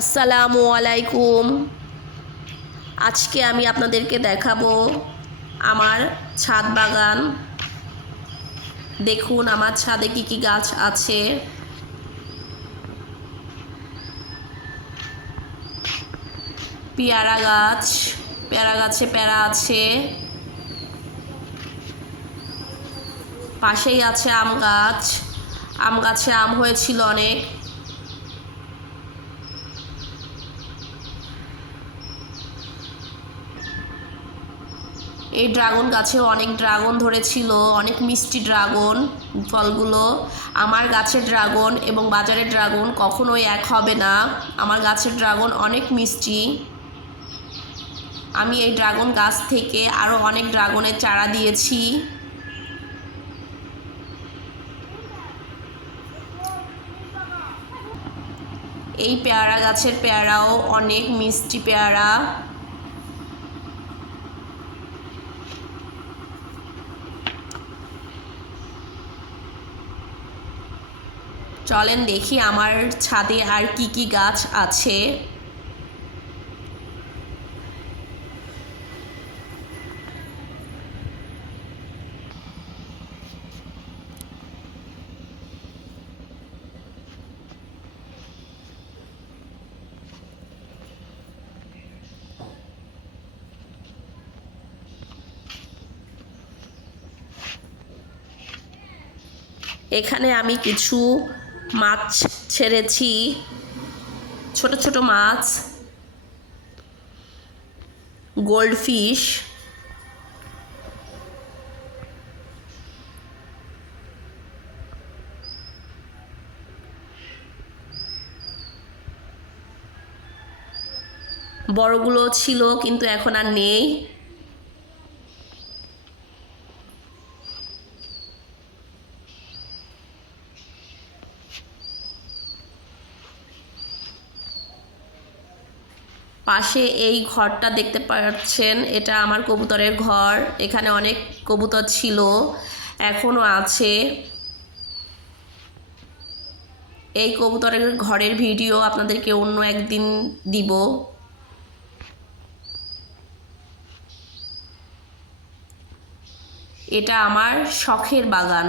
আসসালামু আলাইকুম। আজকে আমি আপনাদেরকে দেখাবো আমার ছাদ বাগান। দেখুন, আমার ছাদে কি কি গাছ আছে। পেয়ারা গাছ, পেয়ারা গাছে পেয়ারা আছে। পাশেই আছে আম গাছ। আম গাছে আম হয়েছিল অনেক। এই ড্রাগন গাছে অনেক ড্রাগন ধরেছিল, অনেক মিষ্টি ড্রাগন ফলগুলো। আমার গাছের ড্রাগন এবং বাজারের ড্রাগন কখনোই এক হবে না। আমার গাছের ড্রাগন অনেক মিষ্টি। আমি এই ড্রাগন গাছ থেকে আরও অনেক ড্রাগনের চারা দিয়েছি। এই পেয়ারা গাছের পেয়ারাও অনেক মিষ্টি পেয়ারা। চলেন দেখি আমার ছাদে আর কি কি গাছ আছে। এখানে আমি কিছু মাছ ছেড়েছি ছোট ছোট মাছ গোল্ড ফিশ বড়গুলো ছিল কিন্তু এখন আর নেই। পাশে এই ঘরটা দেখতে পাচ্ছেন। এটা আমার কবুতরের ঘর। এখানে অনেক কবুতর ছিল এখনও আছে। এই কবুতরের ঘরের ভিডিও আপনাদেরকে অন্য একদিন দিব। এটা আমার শখের বাগান।